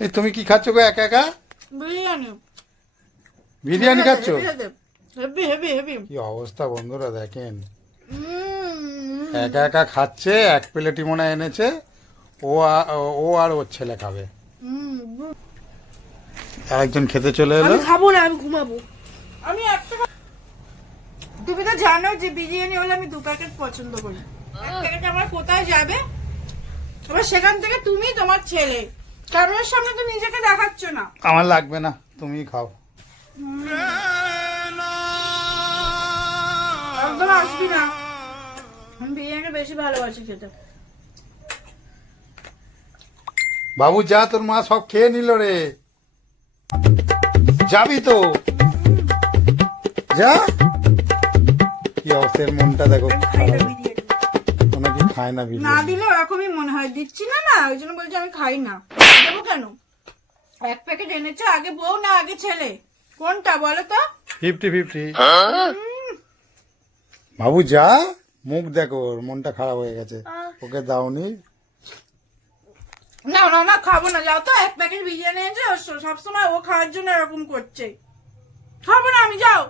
এই তুমি কি খাচ্ছ গো একা একা? বিরিয়ানি। বিরিয়ানি খাচ্ছ? Heavy heavy heavy. কি অবস্থা বন্ধুরা দেখেন, একা একা খাচ্ছে। এক প্লেটই মনে হয় এনেছে, ও আর ওর ছেলে খাবে। আরেকজন খেতে চলে এলো। আমি খাবো না, আমি ঘুমাবো। আমি একটা, তুমি তো জানো যে বিরিয়ানি হলে আমি 2 প্যাকেট পছন্দ করি। এক প্যাকেট আমার কোথায় যাবে? এবার সেখান থেকে তুমি তোমার ছেলে ক্যামেরার সামনে তো নিজেকে দেখাচ্ছ না। আমার লাগবে না, তুমি খাও। একদম আসবি না, আমি বিরিয়ানি বেশি ভালোবাসি খেতে। বাবু যা, তোর মা সব খেয়ে নিল রে, যাবি তো যা। কি অবস্থা, এর মনটা দেখো খারাপ। কোনো কি খায় না না বিরিয়ানি। দিলে ওরকমই মনে হয়, দিচ্ছি না না, ওই জন্য বলছি আমি খাই না। দেবো কেন? 1 প্যাকেট এনেছো, আগে বউ না আগে ছেলে, কোনটা বলো তো? 50-50। বাবু যা, মুখ দেখো, ওর মনটা খারাপ হয়ে গেছে, ওকে দাওনি। না না না, খাবো না, যাও তো। 1 প্যাকেট বিরিয়ানি এনেছে, সবসময় ও খাওয়ার জন্য এরকম করছে। খাবো না আমি, যাও।